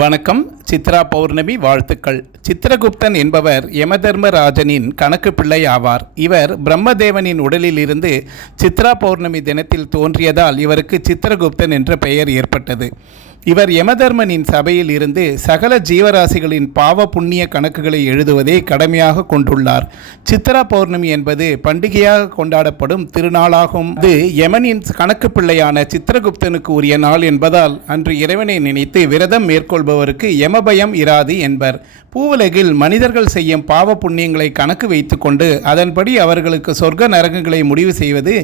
வணக்கம். சித்ரா பௌர்ணமி வாழ்த்துக்கள். சித்திரகுப்தன் என்பவர் யமதர்மராஜனின் கணக்கு பிள்ளை ஆவார். இவர் பிரம்மதேவனின் உடலில் இருந்து சித்ரா பௌர்ணமி தினத்தில் தோன்றியதால் இவருக்கு சித்திரகுப்தன் என்ற பெயர் ஏற்பட்டது. இவர் யமதர்மனின் சபையில் இருந்து சகல ஜீவராசிகளின் பாவ புண்ணிய கணக்குகளை எழுதுவதை கடமையாக கொண்டுள்ளார். சித்ரா பௌர்ணமி என்பது பண்டிகையாக கொண்டாடப்படும் திருநாளாகும். இது யமனின் கணக்கு பிள்ளையான சித்திரகுப்தனுக்கு உரிய நாள் என்பதால் அன்று இறைவனை நினைத்து விரதம் மேற்கொள்பவருக்கு யமபயம் இராது என்பர். பூவுலகில் மனிதர்கள் செய்யும் பாவ புண்ணியங்களை கணக்கு வைத்து கொண்டு அதன்படி அவர்களுக்கு சொர்க்க நரகங்களை முடிவு செய்வது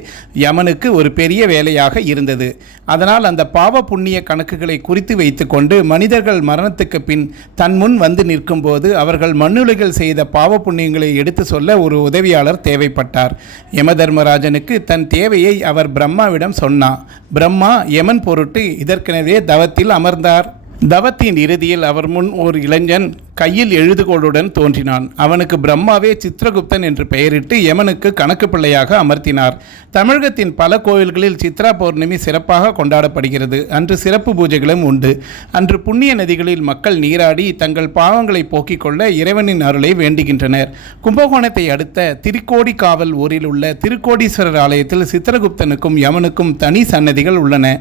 யமனுக்கு ஒரு பெரிய வேலையாக இருந்தது. அதனால் அந்த பாவ புண்ணிய கணக்குகளை குறித்து வைத்துக்கொண்டு மனிதர்கள் மரணத்துக்கு பின் தன் முன் வந்து நிற்கும் போது அவர்கள் மண்ணுலகில் செய்த பாவ புண்ணியங்களை எடுத்து சொல்ல ஒரு உதவியாளர் தேவைப்பட்டார். யமதர்மராஜனுக்கு தன் தேவையை அவர் பிரம்மாவிடம் சொன்னார். பிரம்மா யமன் பொருட்டு இதற்கெனவே தவத்தில் அமர்ந்தார். தவத்தின் இறுதியில் அவர் முன் ஒரு இளைஞன் கையில் எழுதுகோளுடன் தோன்றினான். அவனுக்கு பிரம்மாவே சித்திரகுப்தன் என்று பெயரிட்டு யமனுக்கு கணக்கு பிள்ளையாக அமர்த்தினார். தமிழகத்தின் பல கோயில்களில் சித்ரா பௌர்ணமி சிறப்பாக கொண்டாடப்படுகிறது. அன்று சிறப்பு பூஜைகளும் உண்டு. அன்று புண்ணிய நதிகளில் மக்கள் நீராடி தங்கள் பாவங்களை போக்கிக் கொள்ள இறைவனின் அருளை வேண்டுகின்றனர். கும்பகோணத்தை அடுத்த திருக்கோடிக்காவல் ஊரில் உள்ள திருக்கோடீஸ்வரர் ஆலயத்தில் சித்திரகுப்தனுக்கும் யமனுக்கும் தனி சன்னதிகள் உள்ளன.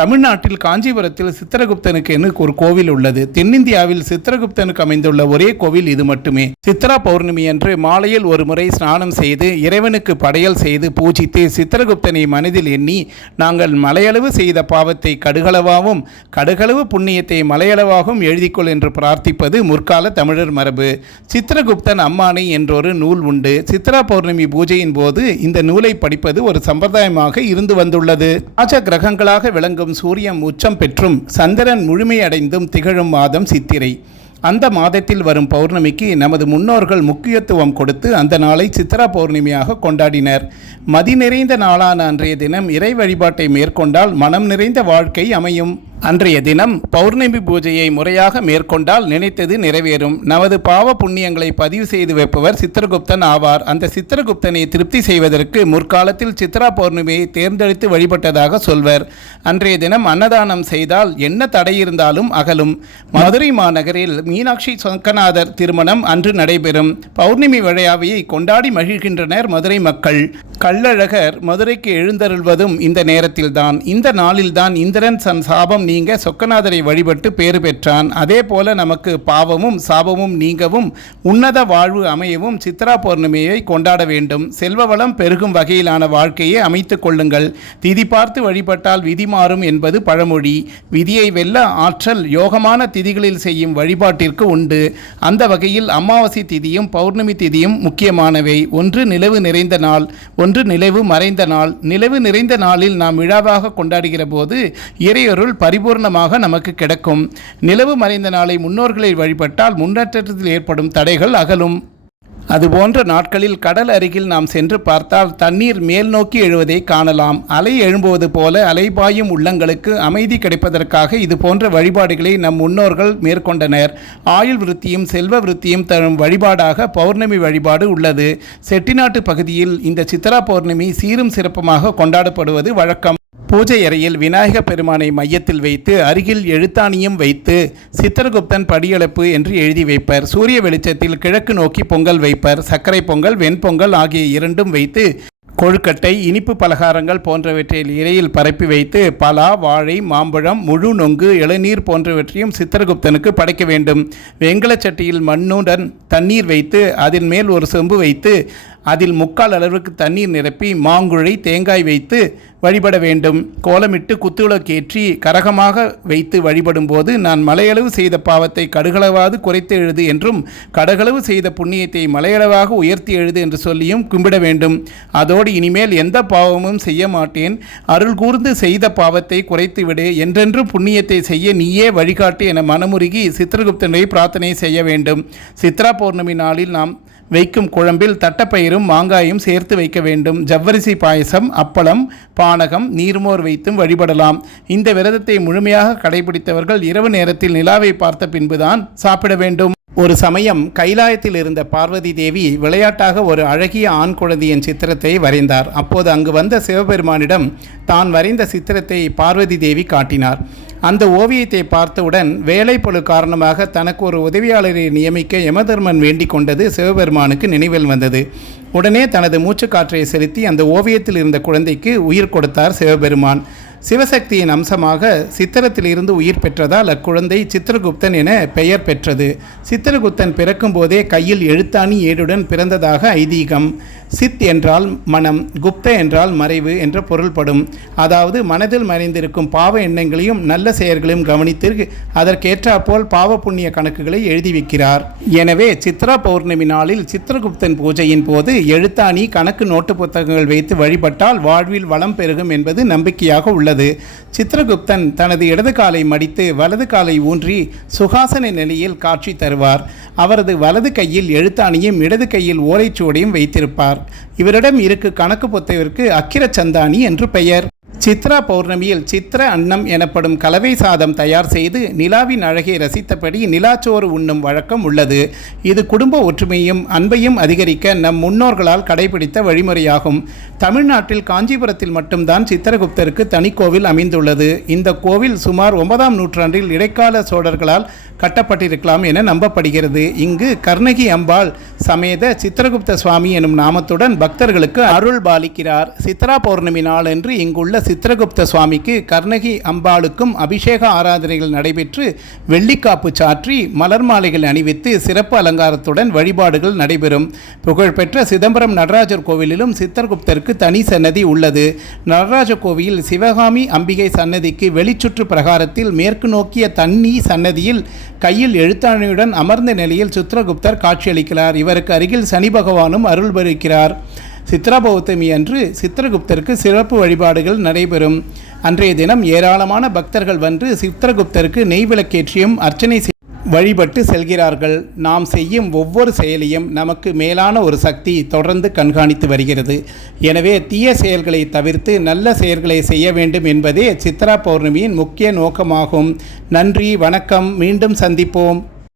தமிழ்நாட்டில் காஞ்சிபுரத்தில் சித்திரகுப்தனுக்கு என்று ஒரு கோவில் உள்ளது. தென்னிந்தியாவில் சித்திரகுப்தனுக்கு அமைந்துள்ள ஒரே கோவில் இது மட்டுமே. சித்ரா பௌர்ணமி அன்று மாலையில் ஒரு முறை ஸ்நானம் செய்து இறைவனுக்கு படையல் செய்து பூஜித்து சித்திரகுப்தனை மனதில் எண்ணி நாங்கள் மலையளவு செய்த பாவத்தை கடுகளவாகவும் கடுகளவு புண்ணியத்தை மலையளவாகவும் எழுதிக்கொள் என்று பிரார்த்திப்பது முற்கால தமிழர் மரபு. சித்திரகுப்தன் அம்மானை என்றொரு நூல் உண்டு. சித்ரா பௌர்ணமி பூஜையின் போது இந்த நூலை படிப்பது ஒரு சம்பிரதாயமாக இருந்து வந்துள்ளது. ராஜ கிரகங்களாக விளங்கும் சூரியன் உச்சம் பெற்றும் சந்திரன் முழுமையடைந்தும் திகழும் மாதம் சித்திரை. அந்த மாதத்தில் வரும் பௌர்ணமிக்கு நமது முன்னோர்கள் முக்கியத்துவம் கொடுத்து அந்த நாளை சித்ரா பௌர்ணமியாக கொண்டாடினர். மதி நிறைந்த நாளான அன்றைய தினம் இறை வழிபாட்டை மேற்கொண்டால் மனம் நிறைந்த வாழ்க்கை அமையும். அன்றைய தினம் பௌர்ணமி பூஜையை முறையாக மேற்கொண்டால் நினைத்தது நிறைவேறும். நமது பாவ புண்ணியங்களை பதிவு செய்து வைப்பவர் சித்திரகுப்தன் ஆவார். அந்த சித்திரகுப்தனை திருப்தி செய்வதற்கு முற்காலத்தில் சித்ரா பௌர்ணமியை தேர்ந்தெடுத்து வழிபட்டதாக சொல்வர். அன்றைய தினம் அன்னதானம் செய்தால் என்ன தடை இருந்தாலும் அகலும். மதுரை மாநகரில் மீனாட்சி சொக்கநாதர் திருமணம் அன்று நடைபெறும். பௌர்ணமி விழாவை கொண்டாடி மகிழ்கின்றனர் மதுரை மக்கள். கள்ளழகர் மதுரைக்கு எழுந்தருள்வதும் இந்த நேரத்தில்தான். இந்த நாளில்தான் இந்திரன் தன் சாபம் நீங்க சொக்கநாதரை வழிபட்டு பேறு பெற்றான். அதே போல நமக்கு பாவமும் சாபமும் நீங்கவும் உன்னத வாழ்வு அமையவும் சித்ரா பௌர்ணமியை கொண்டாட வேண்டும். செல்வ வளம் பெருகும் வகையிலான வாழ்க்கையை அமைத்துக் கொள்ளுங்கள். திதி பார்த்து வழிபட்டால் விதி மாறும் என்பது பழமொழி. விதியை வெல்ல ஆற்றல் யோகமான திதிகளில் செய்யும் வழிபாட்டிற்கு உண்டு. அந்த வகையில் அமாவாசை திதியும் பௌர்ணமி திதியும் முக்கியமானவை. ஒன்று நிலவு நிறைந்த நாள், ஒன்று நிலவு மறைந்த நாள். நிலவு நிறைந்த நாளில் நாம் விழாவாக கொண்டாடுகிற போது இறையருள் பரிபூர்ணமாக நமக்கு கிடைக்கும். நிலவு மறைந்த நாளை முன்னோர்களை வழிபட்டால் முன்னேற்றத்தில் ஏற்படும் தடைகள் அகலும். அதுபோன்ற நாட்களில் கடல் அருகில் நாம் சென்று பார்த்தால் தண்ணீர் மேல் நோக்கி எழுவதை காணலாம். அலை எழும்புவது போல அலைபாயும் உள்ளங்களுக்கு அமைதி கிடைப்பதற்காக இது போன்ற வழிபாடுகளை நம் முன்னோர்கள் மேற்கொண்டனர். ஆயுள் விருத்தியும் செல்வ விருத்தியும் தரும் வழிபாடாக பௌர்ணமி வழிபாடு உள்ளது. செட்டிநாட்டு பகுதியில் இந்த சித்ரா பௌர்ணமி சீரும் சிறப்புமாக கொண்டாடப்படுவது வழக்கம். பூஜை அறையில் விநாயக பெருமானை மையத்தில் வைத்து அருகில் எழுத்தாணியும் வைத்து சித்திரகுப்தன் படியளப்பு என்று எழுதி வைப்பர். சூரிய வெளிச்சத்தில் கிழக்கு நோக்கி பொங்கல் வைப்பர். சர்க்கரை பொங்கல் வெண்பொங்கல் ஆகிய இரண்டும் வைத்து கொழுக்கட்டை இனிப்பு பலகாரங்கள் போன்றவற்றை இலையில் பரப்பி வைத்து பலா வாழை மாம்பழம் முழு நொங்கு இளநீர் போன்றவற்றையும் சித்திரகுப்தனுக்கு படைக்க வேண்டும். வெங்கலச்சட்டியில் மண்ணுடன் தண்ணீர் வைத்து அதன் மேல் ஒரு செம்பு வைத்து அதில் 3/4 அளவுக்கு தண்ணீர் நிரப்பி மாங்குழை தேங்காய் வைத்து வழிபட வேண்டும். கோலமிட்டு குத்துவிளக்கேற்றி கரகமாக வைத்து வழிபடும் போது நான் மலையளவு செய்த பாவத்தை கடுகளவாது குறைத்து எழுது என்றும் கடகளவு செய்த புண்ணியத்தை மலையளவாக உயர்த்தி எழுது என்று சொல்லியும் கும்பிட வேண்டும். அதோடு இனிமேல் எந்த பாவமும் செய்ய மாட்டேன், அருள் கூர்ந்து செய்த பாவத்தை குறைத்துவிடு, என்றென்றும் புண்ணியத்தை செய்ய நீயே வழிகாட்டு என மனமுருகி சித்திரகுப்தனை பிரார்த்தனை செய்ய வேண்டும். சித்ரா பௌர்ணமி நாளில் நாம் வைக்கும் குழம்பில் தட்டப்பயிரும் மாங்காயும் சேர்த்து வைக்க வேண்டும். ஜவ்வரிசி பாயசம், அப்பளம், பானகம், நீர்மோர் வைத்தும் வழிபடலாம். இந்த விரதத்தை முழுமையாக கடைபிடித்தவர்கள் இரவு நேரத்தில் நிலாவை பார்த்த பின்புதான் சாப்பிட வேண்டும். ஒரு சமயம் கைலாயத்தில் இருந்த பார்வதி தேவி விளையாட்டாக ஒரு அழகிய ஆண் குழந்தையின் சித்திரத்தை வரைந்தார். அப்போது அங்கு வந்த சிவபெருமானிடம் தான் வரைந்த சித்திரத்தை பார்வதி தேவி காட்டினார். அந்த ஓவியத்தை பார்த்தவுடன் வேலைப்பளு காரணமாக தனக்கு ஒரு உதவியாளரை நியமிக்க யமதர்மன் வேண்டிக் கொண்டது சிவபெருமானுக்கு நினைவில் வந்தது. உடனே தனது மூச்சுக்காற்றை செலுத்தி அந்த ஓவியத்தில் இருந்த குழந்தைக்கு உயிர் கொடுத்தார் சிவபெருமான். சிவசக்தியின் அம்சமாக சித்திரத்திலிருந்து உயிர் பெற்றதால் அக்குழந்தை சித்திரகுப்தன் என பெயர் பெற்றது. சித்திரகுப்தன் பிறக்கும் போதே கையில் எழுத்தாணி ஏடுடன் பிறந்ததாக ஐதீகம். சித் என்றால் மனம், குப்த என்றால் மறைவு என்ற பொருள்படும். அதாவது மனதில் மறைந்திருக்கும் பாவ எண்ணங்களையும் நல்ல செயல்களையும் கவனித்து அதற்கேற்றாற்போல் பாவ புண்ணிய கணக்குகளை எழுதி வைக்கிறார். எனவே சித்ரா பௌர்ணமி நாளில் சித்திரகுப்தன் பூஜையின் போது எழுத்தாணி, கணக்கு நோட்டு புத்தகங்கள் வைத்து வழிபட்டால் வாழ்வில் வளம் பெருகும் என்பது நம்பிக்கையாக உள்ளது. சித்திரகுப்தன் தனது இடது காலை மடித்து வலது காலை ஊன்றி சுகாசன நிலையில் காட்சி தருவார். அவரது வலது கையில் எழுத்தாணியும் இடது கையில் ஓலைச்சுவடியும் வைத்திருப்பார். இவரிடம் இருக்கு கணக்கு புத்தகத்திற்கு அக்கிர சந்தானி என்று பெயர். சித்ரா பௌர்ணமியில் சித்திர அன்னம் எனப்படும் கலவை சாதம் தயார் செய்து நிலாவின் அழகை ரசித்தபடி நிலாச்சோறு உண்ணும் வழக்கம் உள்ளது. இது குடும்ப ஒற்றுமையும் அன்பையும் அதிகரிக்க நம் முன்னோர்களால் கடைபிடித்த வழிமுறையாகும். தமிழ்நாட்டில் காஞ்சிபுரத்தில் மட்டும்தான் சித்திரகுப்தருக்கு தனிக்கோவில் அமைந்துள்ளது. இந்த கோவில் சுமார் 9ஆம் நூற்றாண்டில் இடைக்கால சோழர்களால் கட்டப்பட்டிருக்கலாம் என நம்பப்படுகிறது. இங்கு கர்ணகி அம்பாள் சமேத சித்திரகுப்த சுவாமி எனும் நாமத்துடன் பக்தர்களுக்கு அருள் பாலிக்கிறார். சித்ரா பௌர்ணமி நாளன்று இங்குள்ள சித்திரகுப்த சுவாமிக்கு கர்ணகி அம்பாளுக்கும் அபிஷேக ஆராதனைகள் நடைபெற்று வெள்ளிக்காப்பு சாற்றி மலர் மாலைகள் அணிவித்து சிறப்பு அலங்காரத்துடன் வழிபாடுகள் நடைபெறும். புகழ்பெற்ற சிதம்பரம் நடராஜர் கோவிலிலும் சித்திரகுப்தருக்கு தனி சன்னதி உள்ளது. நடராஜர் கோவிலில் சிவகாமி அம்பிகை சன்னதிக்கு வெளிச்சுற்று பிரகாரத்தில் மேற்கு நோக்கிய தண்ணி சன்னதியில் கையில் எழுத்தாணியுடன் அமர்ந்த நிலையில் சித்திரகுப்தர் காட்சியளிக்கிறார். இவருக்கு அருகில் சனி பகவானும் அருள் பெறுகிறார். சித்ரா பௌர்ணமி அன்று சித்திரகுப்தருக்கு சிறப்பு வழிபாடுகள் நடைபெறும். அன்றைய தினம் ஏராளமான பக்தர்கள் வந்து சித்திரகுப்தருக்கு நெய் விளக்கேற்றியும் அர்ச்சனை வழிபட்டு செல்கிறார்கள். நாம் செய்யும் ஒவ்வொரு செயலையும் நமக்கு மேலான ஒரு சக்தி தொடர்ந்து கண்காணித்து வருகிறது. எனவே தீய செயல்களை தவிர்த்து நல்ல செயல்களை செய்ய வேண்டும் என்பதே சித்ரா பௌர்ணமியின் முக்கிய நோக்கமாகும். நன்றி, வணக்கம். மீண்டும் சந்திப்போம்.